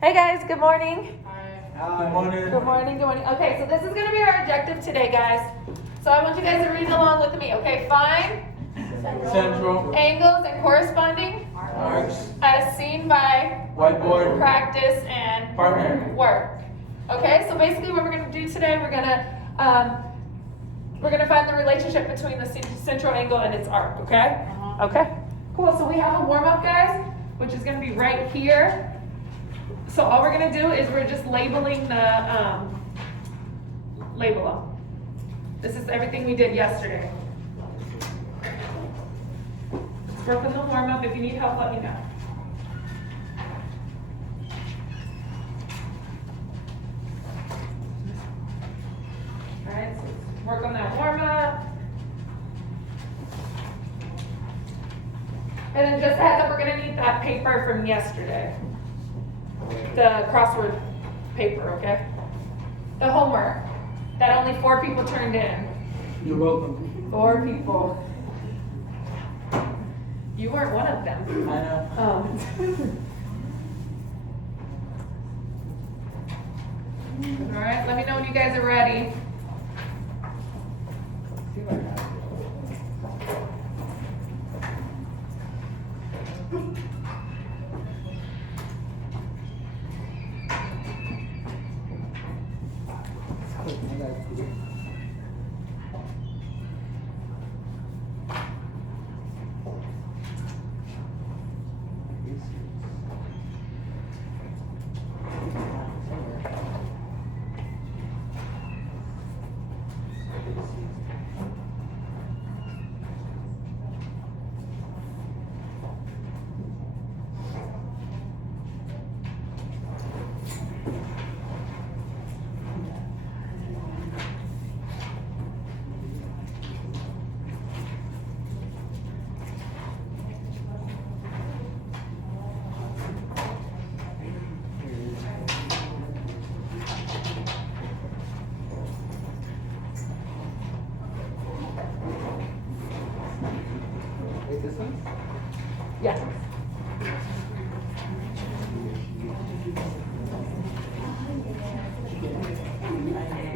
Hey guys, good morning. Good morning. Good morning, good morning. Okay, so this is gonna be our objective today, guys. So I want you guys to read along with me, okay? Find Central. angles and corresponding Arcs. as seen by Whiteboard. practice and Partner. work. Okay, so basically what we're gonna do today, we're gonna find the relationship between the central angle and its arc, okay? Okay, cool. So we have a warm-up, guys, which is gonna be right here. So all we're gonna do is we're just labeling the label them. This is everything we did yesterday. Let's work on the warm-up. If you need help, let me know. All right, so let's work on that warm-up. And then just a heads up, we're gonna need that paper from yesterday. The crossword paper, okay? The homework that only 4 people turned in. You're welcome. 4 people. You weren't one of them. I know. All right, let me know when you guys are ready. Wait, this one? Yeah.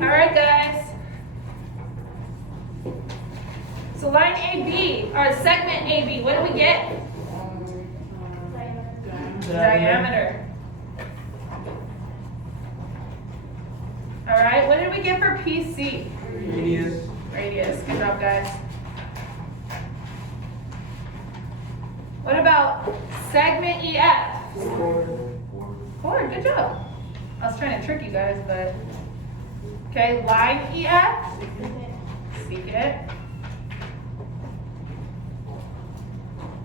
All right, guys. So line AB, or segment AB, what do we get? Diameter. All right, what did we get for PC? Radius. Radius, good job, guys. What about segment EF? 4, good job. I was trying to trick you guys, but. Okay, line EF? Secant.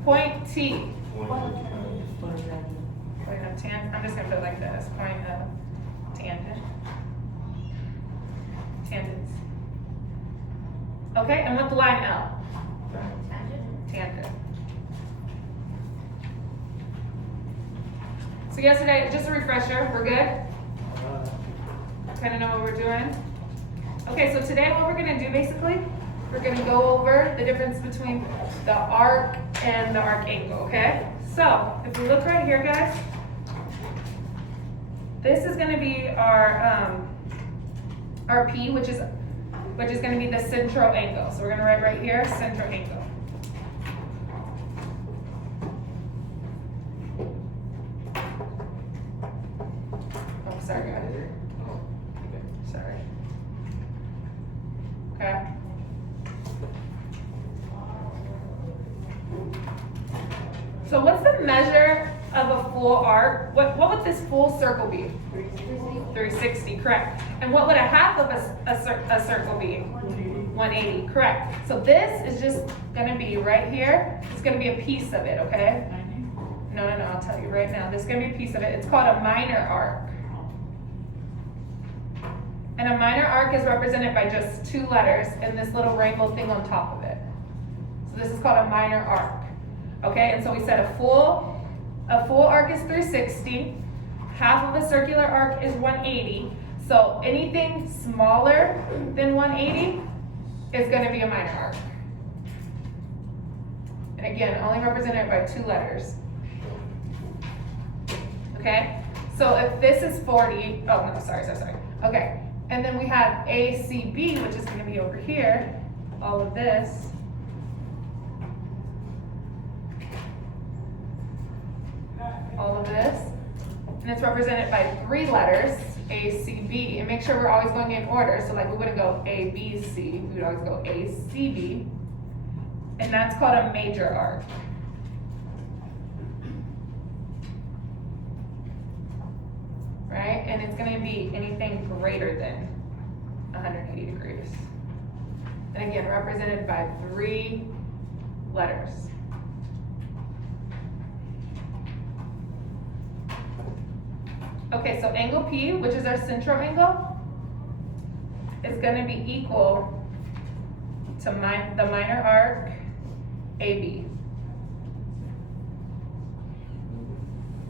Point T. Point of tangent. I'm just gonna put it like this. Point of tangent. Tangents. Okay, and what's line L? Tangent. So yesterday, just a refresher, we're good? Kind of know what we're doing? Okay, so today what we're gonna do basically, we're gonna go over the difference between the arc and the arc angle, okay? So, if we look right here, guys, this is gonna be our P, which is gonna be the central angle. So we're gonna write right here, central angle. Oh, sorry, guys. Sorry. Okay. So what's the measure of a full arc? What would this full circle be? 360, correct. And what would a half of a circle be? 180, correct. So this is just gonna be right here. It's gonna be a piece of it, okay? No, I'll tell you right now. This is gonna be a piece of it. It's called a minor arc. And a minor arc is represented by just 2 letters and this little rainbow thing on top of it. So this is called a minor arc. Okay, and so we said a full arc is 360, half of a circular arc is 180. So anything smaller than 180 is going to be a minor arc. And again, only represented by 2 letters. Okay, So if this is 40, oh no, sorry. Okay, and then we have ACB, which is gonna be over here, all of this. All of this. And it's represented by 3 letters, A, C, B. And make sure we're always going in order. So like we wouldn't go A, B, C. We would always go A, C, B. And that's called a major arc. Right? And it's going to be anything greater than 180 degrees. And again, represented by 3 letters. Okay, so angle P, which is our central angle, is going to be equal to the minor arc AB.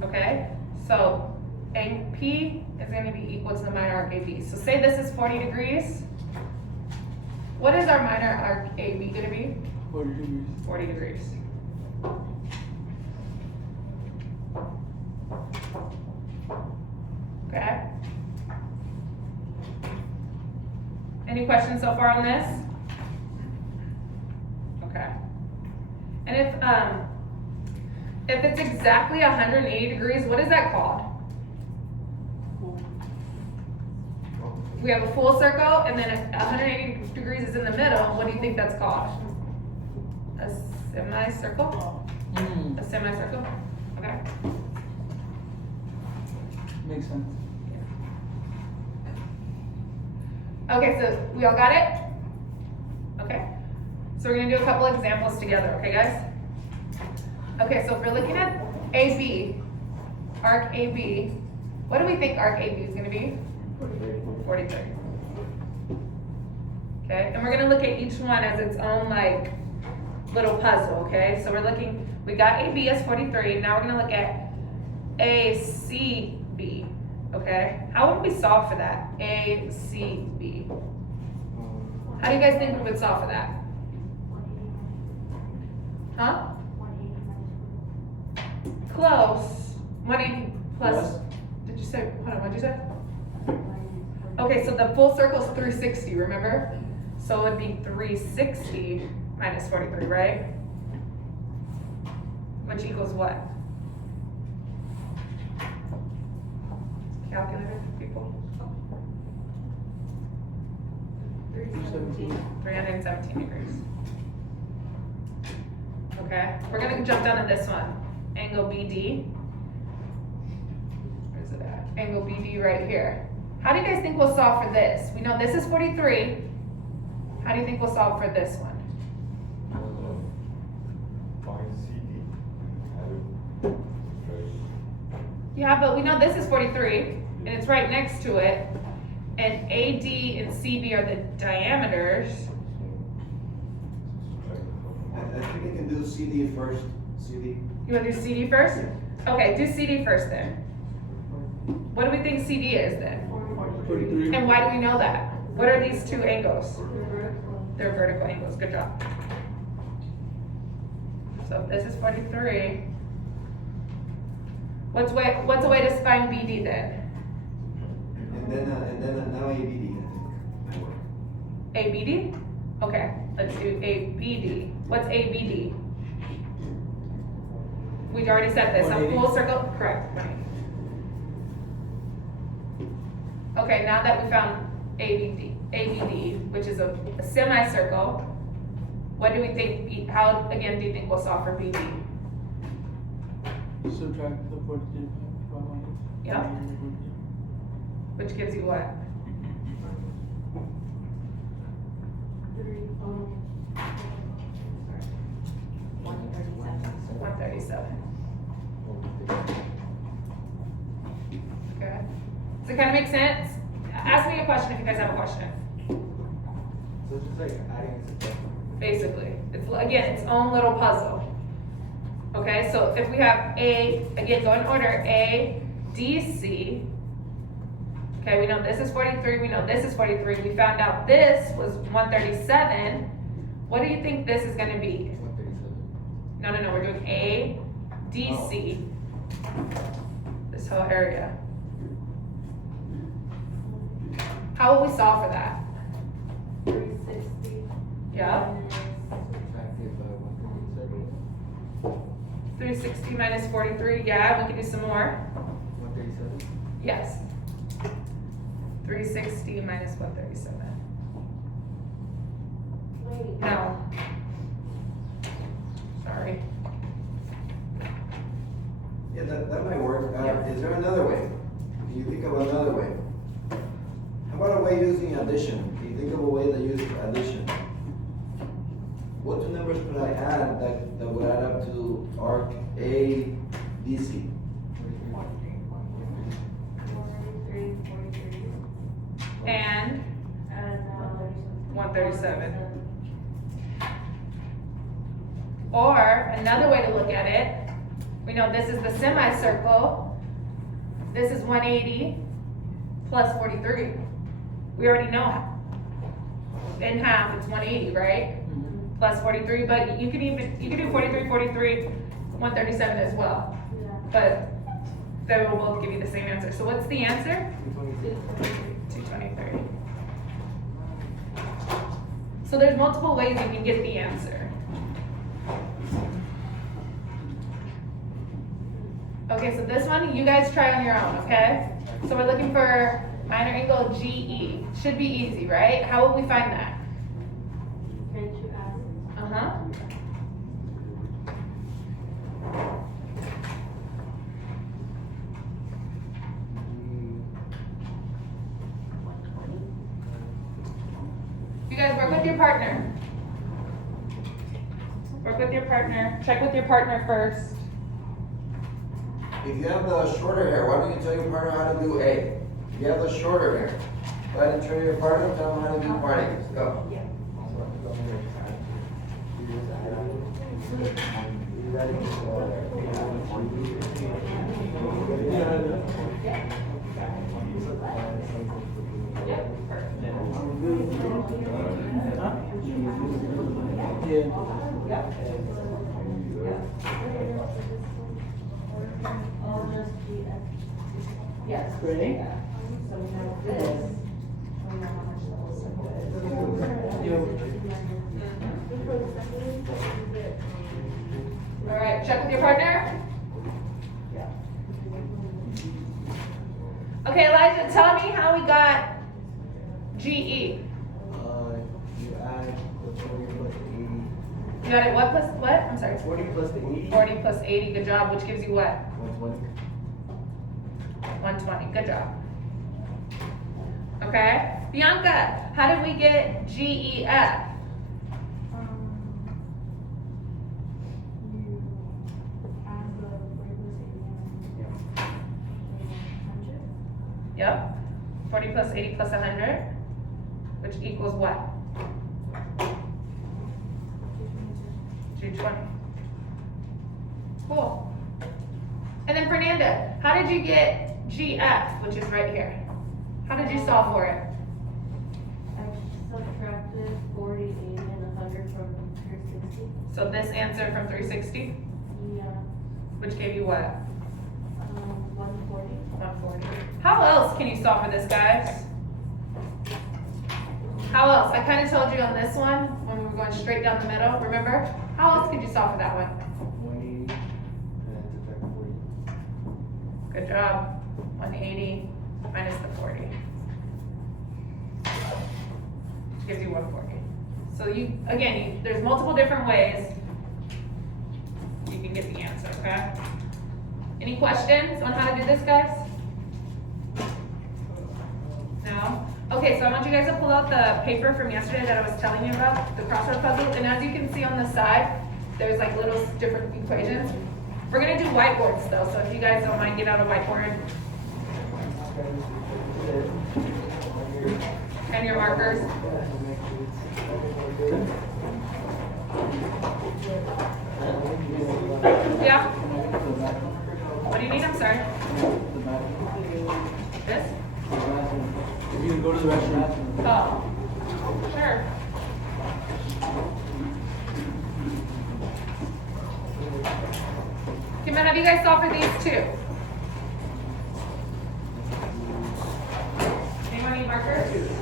Okay, so angle P is going to be equal to the minor arc AB. So say this is 40 degrees. What is our minor arc AB going to be? 40 degrees. 40 degrees. Okay. Any questions so far on this? Okay. And if it's exactly 180 degrees, what is that called? We have a full circle, and then if 180 degrees is in the middle, what do you think that's called? A semicircle? A semicircle? Okay. Makes sense. Okay, so we all got it? Okay. So we're gonna do a couple examples together, okay guys? Okay, so if we're looking at AB, arc AB, what do we think arc AB is gonna be? 43. Okay, and we're gonna look at each one as its own like little puzzle, okay? So we got AB as 43, now we're gonna look at ACB, okay? How would we solve for that? ACB. How do you guys think we would solve for that? Huh? Close. 180 plus. Did you say, hold on, what'd you say? Okay, so the full circle is 360, remember? So it would be 360 minus 43, right? Which equals what? Calculator, people? 317 degrees. Okay, we're gonna jump down to this one. Angle BD. Where's it at? Angle BD right here. How do you guys think we'll solve for this? We know this is 43. How do you think we'll solve for this one? Find CD. Yeah, but we know this is 43, and it's right next to it. And AD and CB are the diameters. I think I can do CD first. CD. You wanna do CD first? Okay, do CD first then. What do we think CD is then? 43. And why do we know that? What are these two angles? They're vertical angles, good job. So if this is 43, what's a way to find BD then? And then now ABD, I think. ABD? Okay, let's do ABD. What's ABD? We already said this, a 180. full circle, correct, right. Okay, now that we found ABD, which is a semicircle, what do we think, how again do you think we'll solve for BD? Subtract the 43 from 1. Yep. Which gives you what? $137. Okay. Does it kind of make sense? Ask me a question if you guys have a question. So it's just like adding it. Basically, it's again its own little puzzle. Okay, so if we have A, again go in order, A, D, C. Okay, we know this is 43, we know this is 43. We found out this was 137. What do you think this is going to be? 137. No, we're doing A, D, C. This whole area. How will we solve for that? 360. Yeah. Subtracted by 137. 360 minus 43, yeah, we can do some more. 137. Yes. 360 minus 137. Wait. No. Sorry. Yeah, that might work. Is there another way? Can you think of another way? How about a way using addition? Can you think of a way that uses addition? What two numbers could I add that would add up to arc A, B, C? 43. And And 137. Or another way to look at it, we know this is the semicircle. This is 180 plus 43. We already know in half it's 180, right? Plus 43, but you could do 43, 137 as well. Yeah. But they will both give you the same answer. So what's the answer? 223. So there's multiple ways you can get the answer. Okay, so this one you guys try on your own, okay? So we're looking for minor angle GE. Should be easy, right? How will we find that? Can't you add? Uh-huh. You guys work with your partner. Work with your partner. Check with your partner first. If you have the shorter hair, why don't you tell your partner how to do A? If you have the shorter hair, go ahead and turn to your partner, tell them how to do parting. Go. Yeah. Huh? All just GX. Yes. Ready? So we have this. We know how much the whole circle is. All right, check with your partner. Okay, Elijah, tell me how we got GE. You add the 40 plus 80. You got it what plus what? I'm sorry. 40 plus the 80. 40 plus 80, good job, which gives you what? 120. 120, good job. Okay, Bianca, how did we get GEF? You add the 40 plus 80 and 100. Yep, 40 plus 80 plus 100, which equals what? 220. Cool. And then Fernanda, how did you get GF, which is right here? How did you solve for it? I subtracted 40, 80, and 100 from 360. So this answer from 360, Yeah. which gave you what? 140. 140. How else can you solve for this, guys? How else? I kind of told you on this one when we were going straight down the middle, remember? How else could you solve for that one? 180 and subtract 40. Good job. 180 minus the 40. Which gives you 140. So there's multiple different ways you can get the answer, okay? Any questions on how to do this, guys? No? Okay, so I want you guys to pull out the paper from yesterday that I was telling you about, the crossword puzzle, and as you can see on the side, there's like little different equations. We're gonna do whiteboards though, so if you guys don't mind, get out a whiteboard and your markers. Yeah? What do you need? I'm sorry. This? If you can go to the restaurant. Oh, sure. Can I have you guys solve for these two? Anyone need markers?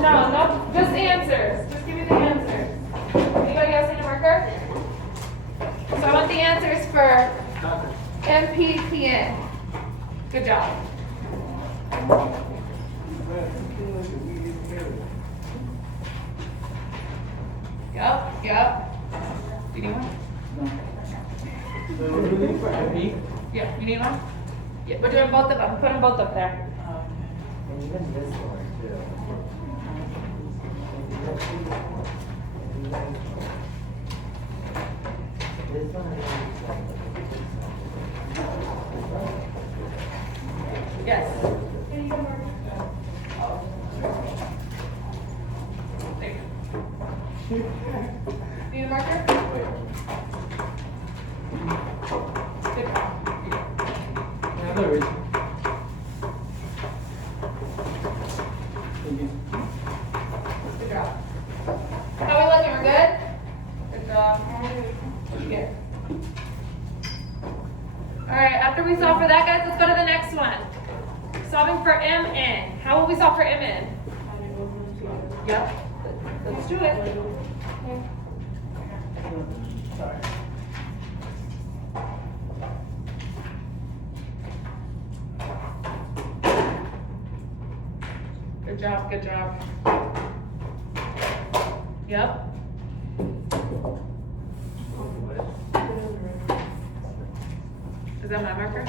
No, just answers. Just give me the answers. Anybody else need a marker? So I want the answers for MPPN. Good job. Yep. Do you need one? So we're looking for MP? Yeah, you need one? Yeah, we're doing both of them. Put them both up there. And even this one too. This one Yes. There you go. Need a marker? Good job. Another reason. Good job. How we looking? We're good? Good job. What'd you get? Alright, after we solve for that, guys, let's go to the next one. Solving for MN. How will we solve for MN? Yep. Let's do it. Sorry. Good job, good job. Yep. Is that my marker?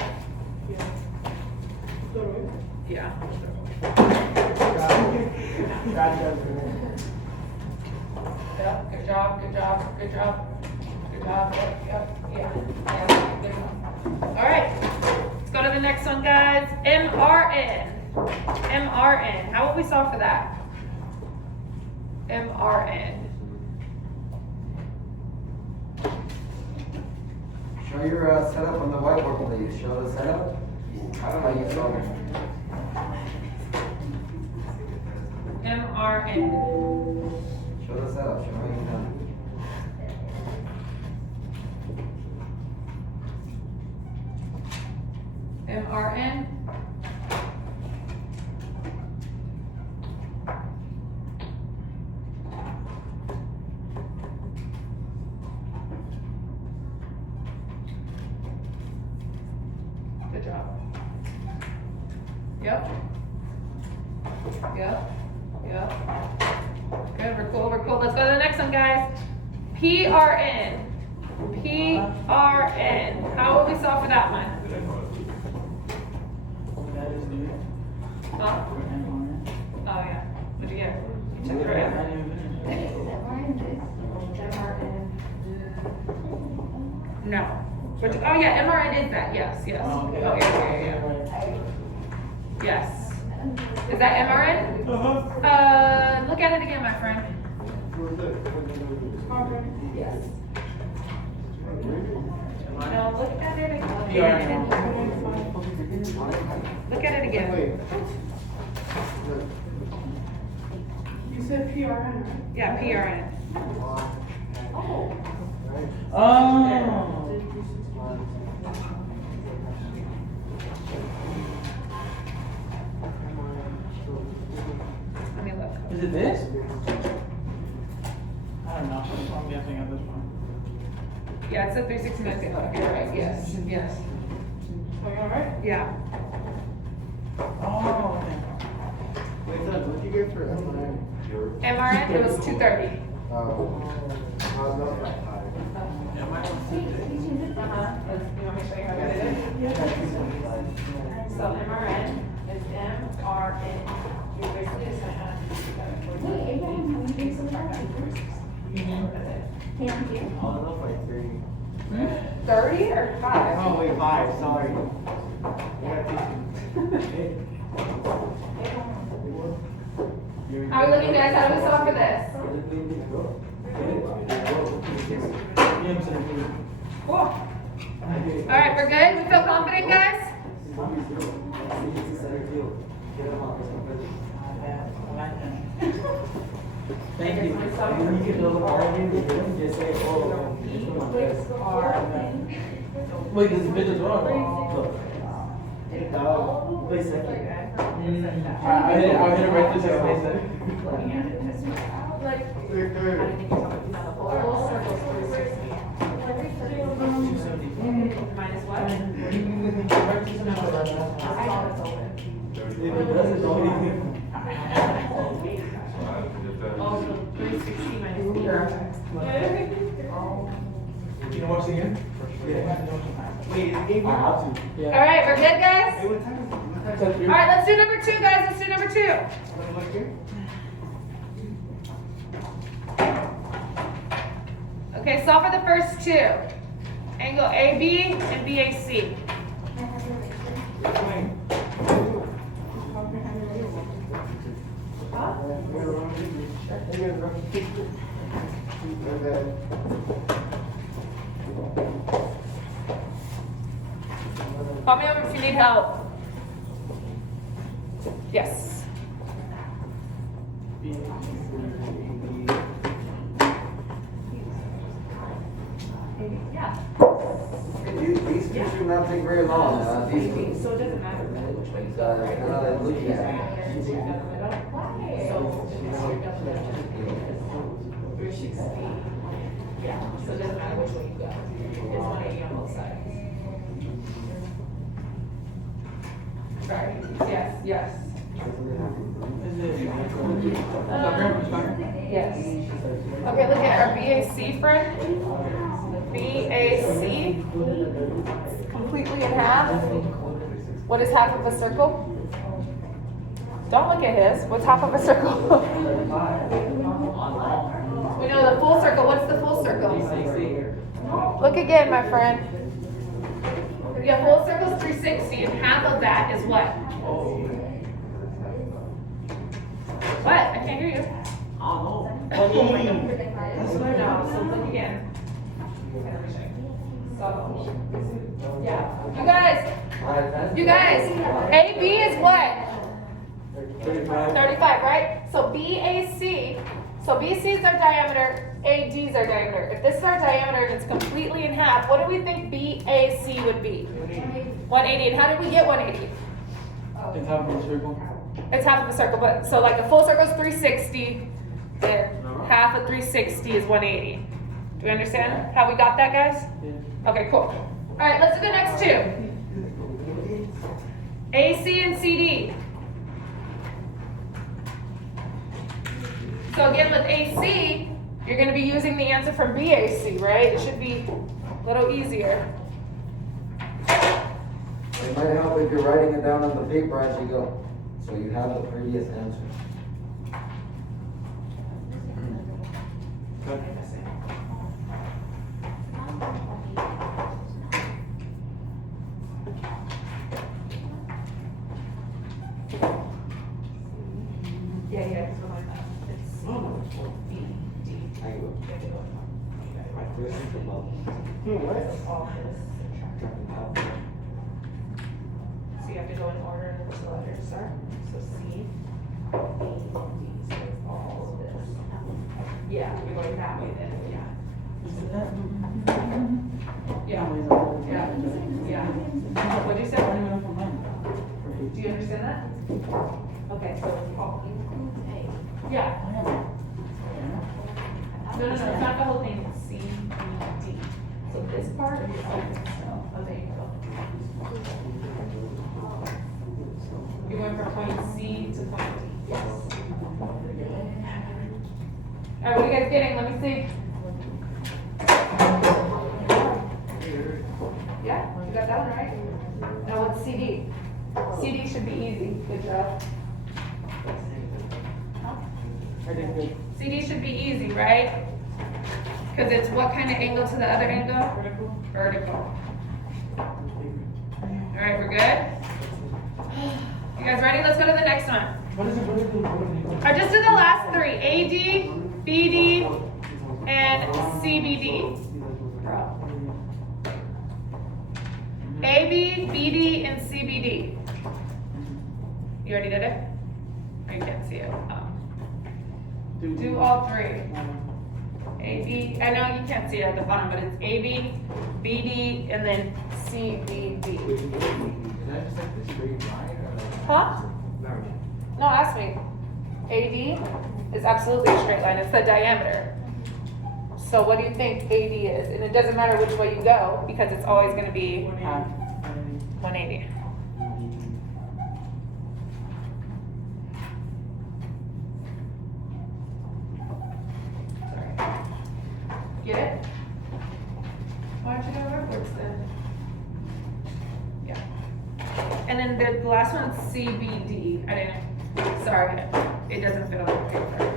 Yeah. Yep, good job, good job, good job. Good job, yep, yeah. Good job. All right, let's go to the next one, guys. MRN. MRN. How will we solve for that? MRN. Show your setup on the whiteboard, please. Show the setup. How you solve it? MRN. Show the setup. Show how you done. MRN. Good job. Yep. Yep. Yep. Good, we're cool, we're cool. Let's go to the next one, guys. PRN. PRN. How will we solve for that one? That is new. Huh? Oh, yeah. What'd you get? You took it right. No. Which, oh yeah, MRN is that, yes, yes. Oh, Oh, okay. yeah. Yes. Is that MRN? Uh-huh. Look at it again, my friend. Yes. No, look at it again. Look at it again. You said PRN, right? Yeah, PRN. Oh. Let me look. Is it this? I don't know. I'm guessing at this point. Yeah, it's a 360 minutes. Okay, right. Yes, yes. So you all right? Yeah. Oh, okay. Wait, Doug, what'd you get for MRN? MRN, it was 230. Yeah, mine was You want me to show you how good it is? So MRN is MRN. You basically just gonna add. Oh, it looks like 30. 30 or 5? Oh, wait, 5, sorry. How are we looking, guys? How do we solve for this? Cool. All right, we're good? We feel confident, guys? Thank you. Wait, this bitch is wrong. Wait, second. I hit it right this second. Looking at it this way. Like, I didn't think you're talking about the full circle's 360. Minus what? I thought it's open. Oh, so 360 minus 3. You know what's again? Yeah. Wait, is it game one? All right, we're good, guys? Hey, what time is it? All right, let's do number 2, guys. Let's do number 2. Look here. Okay, solve for the first 2. Angle AB and BAC. Call me over if you need help. Yes. Yeah. These two should not take very long, these two. So it doesn't matter really which way you go, right? Looking at it. Yeah, so it doesn't matter which way you go. It's 180 on both sides. Sorry. Yes, yes. Yes. Okay, look at our BAC friend. BAC. Completely in half. What is half of a circle? Don't look at his. What's half of a circle? We know the full circle. What's the full circle? Look again, my friend. The full circle is 360, and half of that is what? What? I can't hear you. No, so look again. So, yeah. You guys, AB is what? 35, right? So BAC, so BC is our diameter, AD is our diameter. If this is our diameter and it's completely in half, what do we think BAC would be? 180. And how did we get 180? It's half of a circle. It's half of a circle, but so like a full circle is 360, and half of 360 is 180. Do we understand how we got that, guys? Yeah. Okay, cool. All right, let's do the next 2. AC and CD. So again, with AC, you're going to be using the answer from BAC, right? It should be a little easier. It might help if you're writing it down on the paper as you go, so you have the previous answer. Yeah, just go like that. It's B, D. I will. You have to go with one. My first is about. All this. So you have to go in order in which the letters start. So C, B, D. So it's all this. Yeah, you're going that way then, yeah. Yeah, yeah. What'd you say? Do you understand that? Okay, so it's all. Yeah. No, it's not the whole thing, it's C, B, D. So this part is open, so, oh, there you go. You're going from point C to point D. Yes. All right, what are you guys getting? Let me see. Yeah, you got that one right? Now what's CD? CD should be easy. Good job. CD should be easy, right? Because it's what kind of angle to the other angle? Vertical. Vertical. All right, we're good? You guys ready? Let's go to the next one. What is it? Or just do the last 3. AD, BD, and CBD. AB, BD, and CBD. You already did it? Or you can't see it? Do all 3. AB, I know you can't see it at the bottom, but it's AB, BD, and then CBD. Is that just like the straight line or like? Huh? No, ask me. AD is absolutely a straight line. It's the diameter. So what do you think AD is? And it doesn't matter which way you go because it's always going to be 180. Get it? Why don't you go backwards then? Yeah. And then the last one's CBD. I didn't, sorry, it doesn't fit on the paper.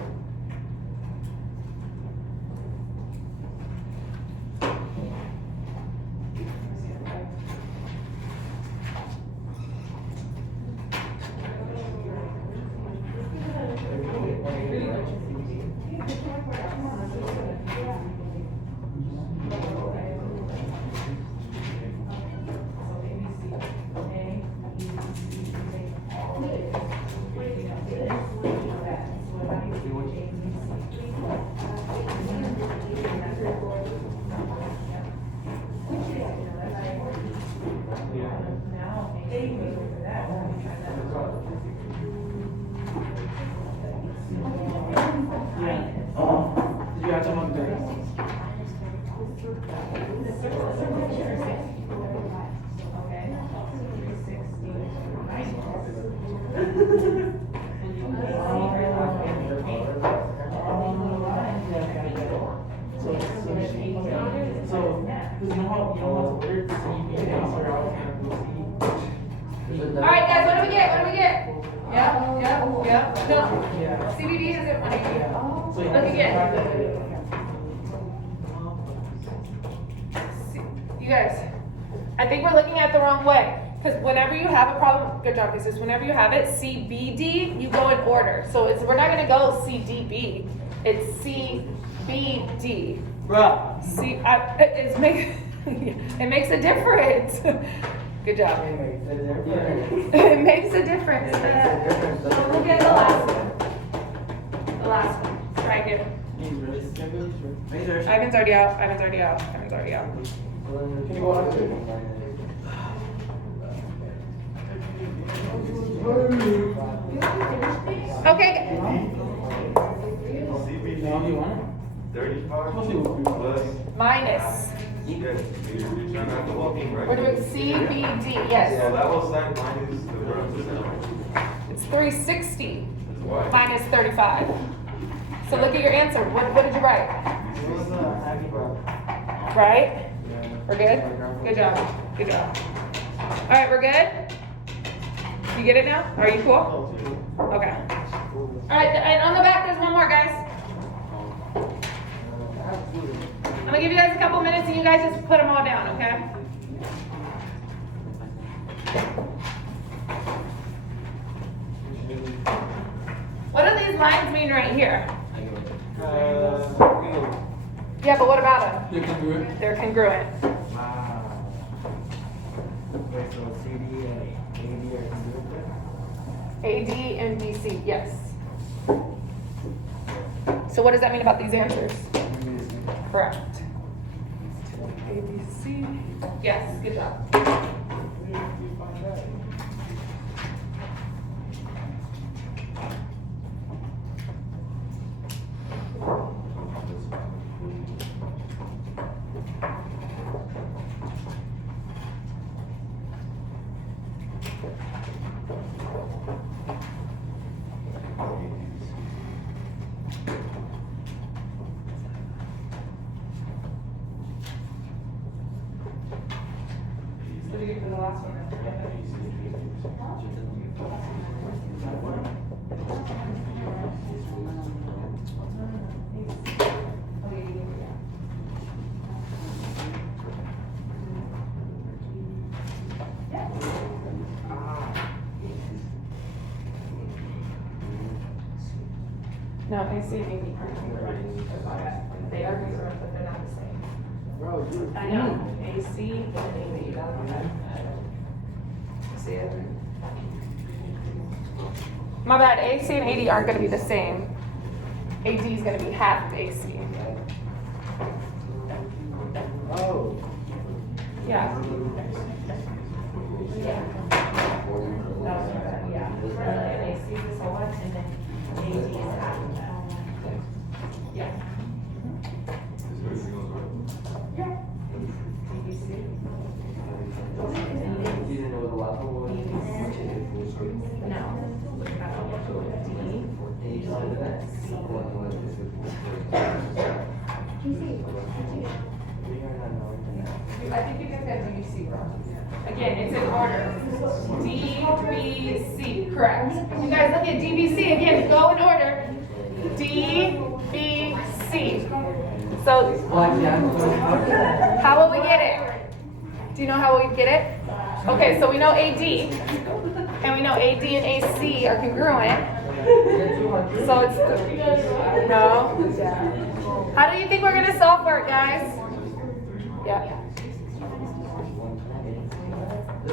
Did you have someone there? All right, guys, what do we get? What do we get? Yeah. No. CBD is at 180. Look again. You guys, I think we're looking at it the wrong way. Because whenever you have a problem, good job, Kisses. Whenever you have it, CBD, you go in order. So we're not gonna go CDB. It's CBD. Bruh. It makes a difference. Good job. It makes a difference. So we'll get the last one. The last one. Try again. Ivan's already out. Ivan's already out. Ivan's already out. Can you go on? Okay. Now do you want it? 35 Mostly plus. Minus. Yeah, you're trying to have the walking, right? We're doing CBD. So Yes. that was side minus the room. It's 360 Why? minus 35. So look at your answer. What did you write? Right? We're good? Good job. Good job. All right, we're good? You get it now? Are you cool? Okay. All right, and on the back, there's one more, guys. I'm gonna give you guys a couple minutes and you guys just put them all down, okay? What do these lines mean right here? Yeah, but what about them? You can do it. They're congruent. Wow. Wait, so CD and AD are congruent? AD and BC, yes. So what does that mean about these answers? Correct. ABC. Yes, good job. What did you get for the last one? No, AC and AD aren't congruent. They are congruent, but they're not the same. Bro, dude. I know, AC and AD. See it? My bad, AC and AD aren't gonna be the same. AD is gonna be half of AC. Oh. Yeah. Yeah. and then AD is half of that. Yeah. Is everything else right? Yeah. ABC. You didn't know what the last one was? No. And you just did that? We are not knowing that. I think you guys got DBC wrong. Again, it's in order. DBC, correct. You guys look at DBC, again, go in order. DBC. So, Well, yeah. how will we get it? Do you know how we get it? Okay, so we know AD, and we know AD and AC are congruent. So it's, no. How do you think we're gonna solve for it, guys? Yeah.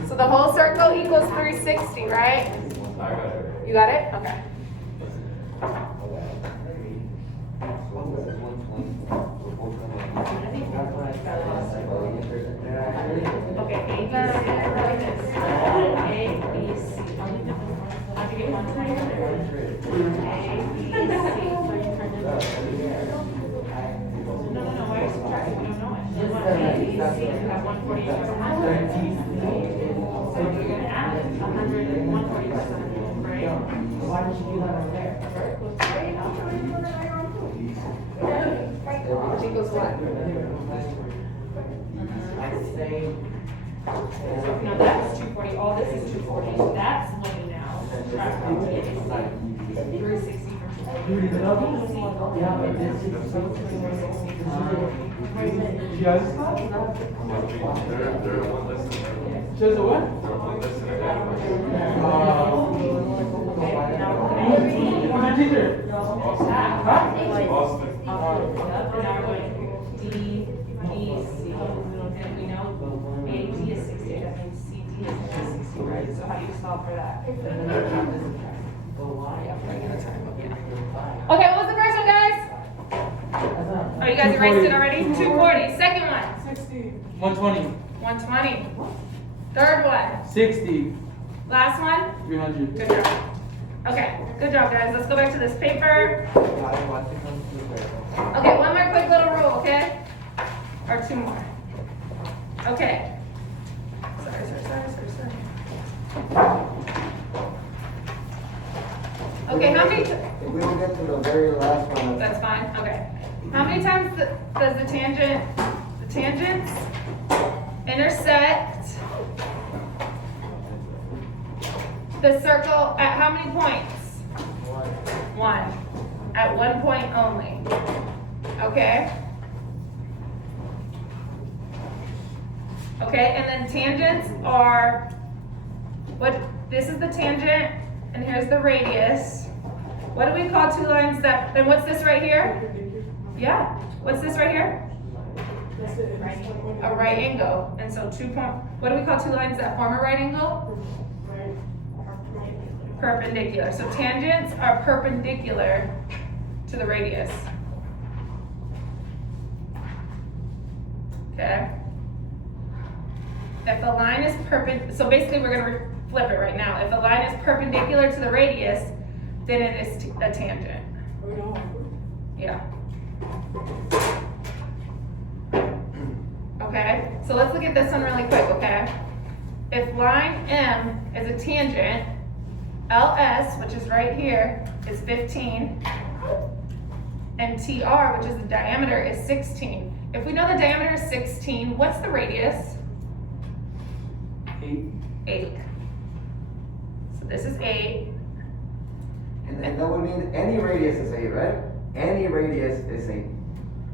So the whole circle equals 360, right? I got it. You got it? Okay. Okay, ABC. How'd you get 120? No, why are you subtracting? We don't know it. You want ABC, you have 140 over 100. So you're gonna add 100 and 140 plus 100, right? Why did you do that over there? Which equals what? I say. No, that's 240, all this is 240, that's money now. Subtract 360 from 240. Yeah, but this is. Just? They're one less than Just what? they're one less than ahead. Who's the teacher? Austin. Huh? Austin. And now we're going D, E, C, and we know AD is 60, that means CD is not 60, right? So how do you solve for that? Okay, what was the first one, guys? Oh, you guys erased it already? 240. Second one, 120. 120. Third one, 60. last one. 300. Good job. Okay, good job, guys. Let's go back to this paper. Okay, one more quick little rule, okay? Or two more. Okay. Sorry. Okay, how many, If we don't get to the very last one, that's fine, okay. How many times does the tangents intersect the circle at how many points? One. At one point only. Okay? Okay, and then tangents are, this is the tangent, and here's the radius. What do we call two lines that, and what's this right here? Yeah, what's this right here? A right angle. And so what do we call two lines that form a right angle? Perpendicular. So tangents are perpendicular to the radius. Okay? If a line is so basically we're gonna flip it right now. If a line is perpendicular to the radius, then it is a tangent. Yeah. Okay, so let's look at this one really quick, okay? If line M is a tangent, LS, which is right here, is 15, and TR, which is the diameter, is 16. If we know the diameter is 16, what's the radius? 8. 8. So this is 8. and that would mean any radius is 8, right? Any radius is 8.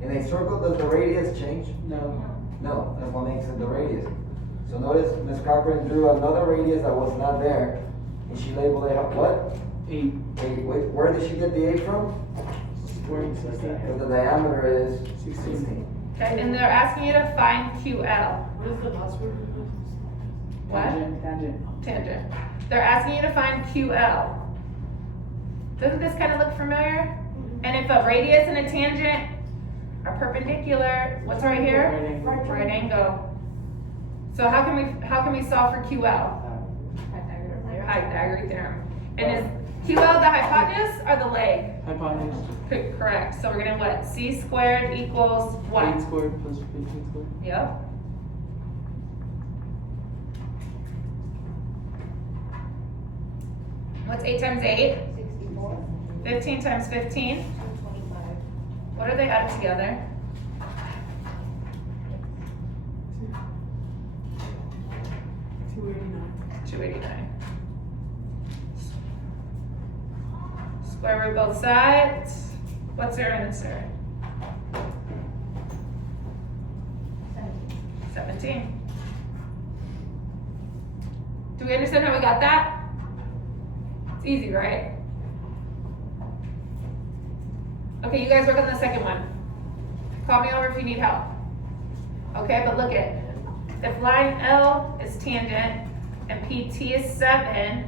In a circle, does the radius change? No. No, that's what makes it the radius. So notice Ms. Cochran drew another radius that was not there, and she labeled it what? 8. 8. Where did she get the 8 from? Because the diameter is 16. Okay, and they're asking you to find QL. What? Tangent. Tangent. They're asking you to find QL. Doesn't this kind of look familiar? And if a radius and a tangent are perpendicular, what's right here? Right angle. So how can we solve for QL? Pythagorean theorem. And QL, the hypotenuse or the leg? Hypotenuse. Correct. So we're gonna what? C squared equals what? 8 squared plus 15 squared. Yep. What's 8 times 8? 64, 15 times 15. 225. What are they added together? 289. Square root both sides. What's their answer? 17. Do we understand how we got that? It's easy, right? Okay, you guys work on the second one. Call me over if you need help. Okay, but look at, if line L is tangent and PT is 7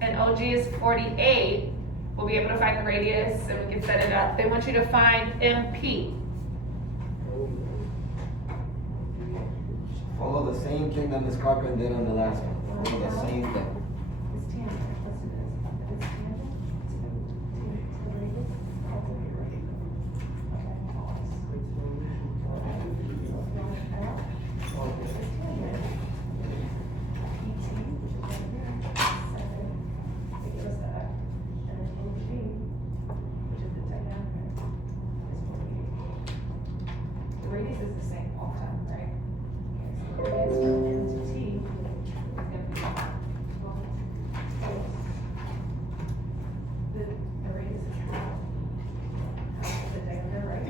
and OG is 48, we'll be able to find the radius and we can set it up. They want you to find MP. Follow the same thing that Ms. Cochran did on the last one. Follow the same thing. It's tangent, let's do this. If it's tangent to the radius, I'll do it right. Okay. It's tangent. PT, which is right here, 7, to give us that. And then OG, which is the diameter, is 48. The radius is the same all the time, right? Okay, so the radius from N to T is gonna be 12. The radius is 12. The diameter, right?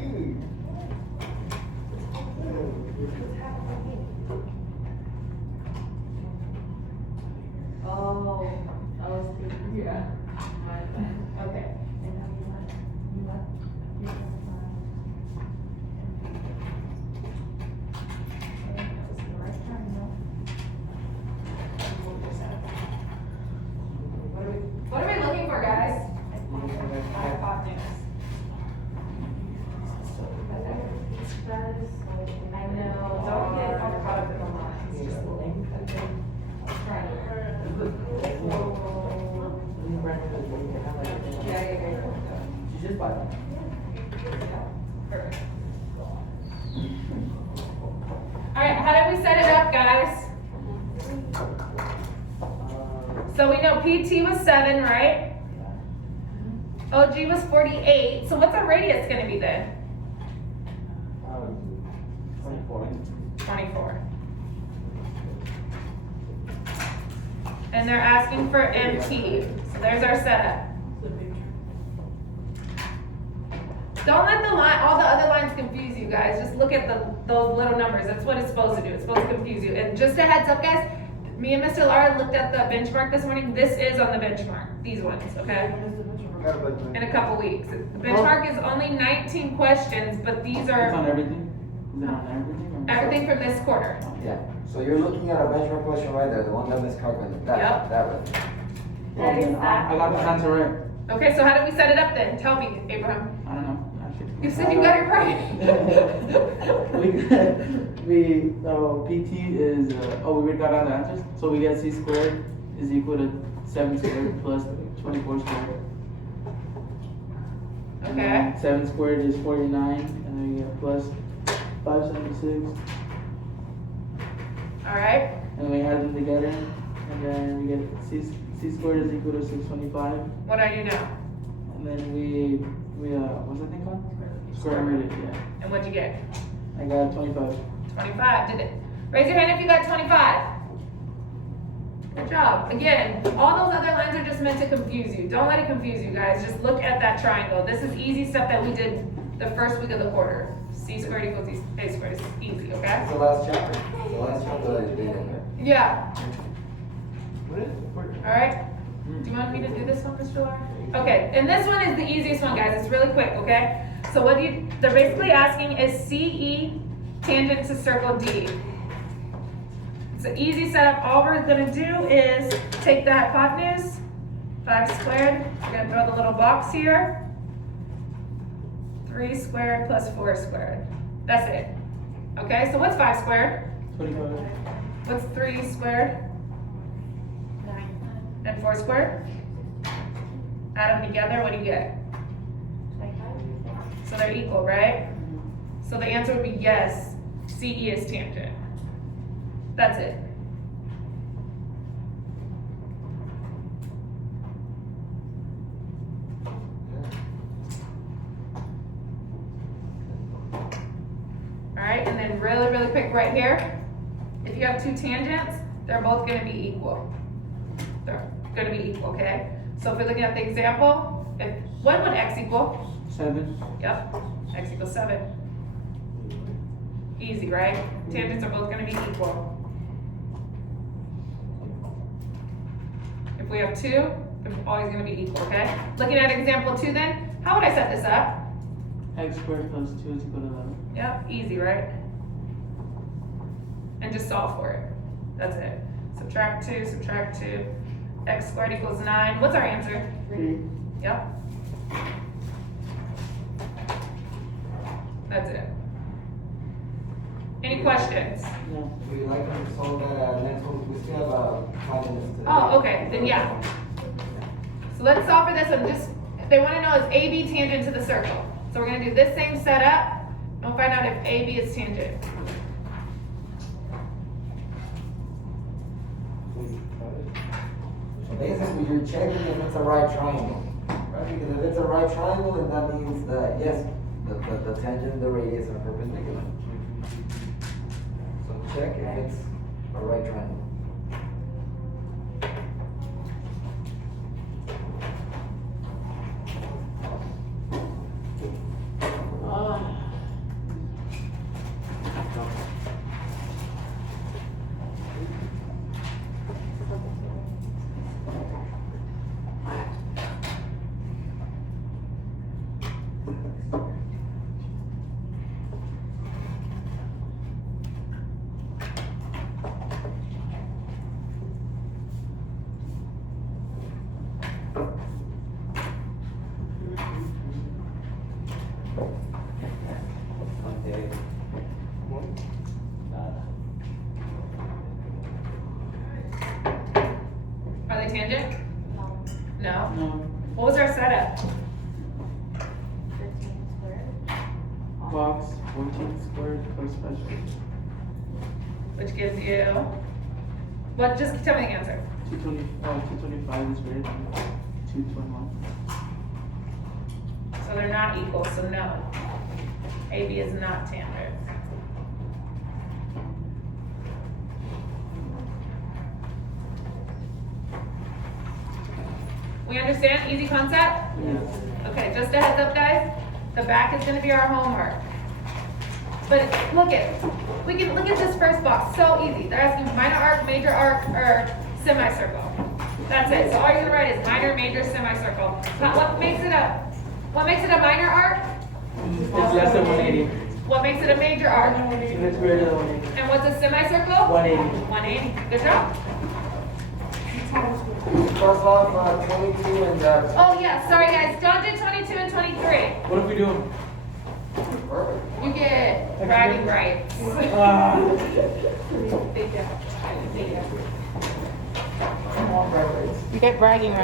What's happening? Oh, I was thinking, yeah. My bad. Okay. And now you want, you want and that was the right triangle. And we'll just add that. What are we looking for, guys? Hypotenuse. I know, don't get all caught up in the lines, just the length of the triangle. Yeah. She's just by. Perfect. All right, how did we set it up, guys? So we know PT was 7, right? OG was 48. So what's our radius gonna be then? 24. 24. And they're asking for MT. So there's our setup. Don't let all the other lines confuse you guys. Just look at those little numbers. That's what it's supposed to do. It's supposed to confuse you. And just a heads up, guys, me and Mr. Lara looked at the benchmark this morning. This is on the benchmark, these ones, okay? In a couple weeks. The benchmark is only 19 questions, but these It's on are everything? Is it on everything? or- everything from this quarter. Yeah, so you're looking at a benchmark question right there, the one that Ms. Cochran did. That, Yep. that right. That is that. I got the answer right. Okay, so how did we set it up then? Tell me, Abraham. I don't know. You said you got it right. So PT is, we already got all the answers. So we get C squared is equal to 7 squared plus 24 squared. And Okay. then 7 squared is 49, and then we get plus 576. All right. And then we add them together, and then we get C squared is equal to 625. What are you now? And then we what's that thing called? Square root it, yeah. And what'd you get? I got 25. 25. Did it? Raise your hand if you got 25. Good job. Again, all those other lines are just meant to confuse you. Don't let it confuse you, guys. Just look at that triangle. This is easy stuff that we did the first week of the quarter. C squared equals A squared. It's easy, okay? That's the last chapter. The last chapter that you did in there. Yeah. What is it? All right. Do you want me to do this one, Mr. Lara? Okay, and this one is the easiest one, guys. It's really quick, okay? So what they're basically asking is CE tangent to circle D. It's an easy setup. All we're gonna do is take the hypotenuse, 5 squared. We're gonna throw the little box here. 3 squared plus 4 squared. That's it. Okay, so what's 5 squared? 25. What's 3 squared? 9. And 4 squared? Add them together, what do you get? So they're equal, right? So the answer would be yes, CE is tangent. That's it. Alright, and then really, really quick right here. If you have two tangents, they're both gonna be equal. They're gonna be equal, okay? So if we're looking at the example, what would x equal? 7. Yep, x equals 7. Easy, right? Tangents are both gonna be equal. If we have 2, they're always gonna be equal, okay? Looking at example 2 then, how would I set this up? X squared plus 2 is equal to 11. Yep, easy, right? And just solve for it. That's it. Subtract 2, x squared equals 9. What's our answer? 3. Yep. That's it. Any questions? No. We like to solve that next one, we still have 5 minutes. Oh, okay, then yeah. So let's solve for this one. Just, they want to know is AB tangent to the circle. So we're going to do this same setup and we'll find out if AB is tangent. So basically, you're checking if it's a right triangle, right? Because if it's a right triangle, then that means that, yes, the tangent and the radius are perpendicular. So check if it's a right triangle. Okay. Are they tangent? No. No. What was our setup? Box 14 squared plus special. Which gives you, what, just tell me the answer. 225 is greater than 221. So they're not equal, so no. AB is not tangent. We understand? Easy concept? Yes. Okay, just a heads up, guys. The back is gonna be our homework. But we can look at this first box, so easy. They're asking minor arc, major arc, or semicircle. That's it. So all you're gonna write is minor, major, semicircle. What makes it a minor arc? It's less than 180. What makes it a major arc? And it's greater than 180. And what's a semicircle? 180. 180. Good job. First off, 22 and, Oh yeah, sorry guys. Don't do 22 and 23. What if we do? perfect. You get bragging rights. Come on, You get bragging rights.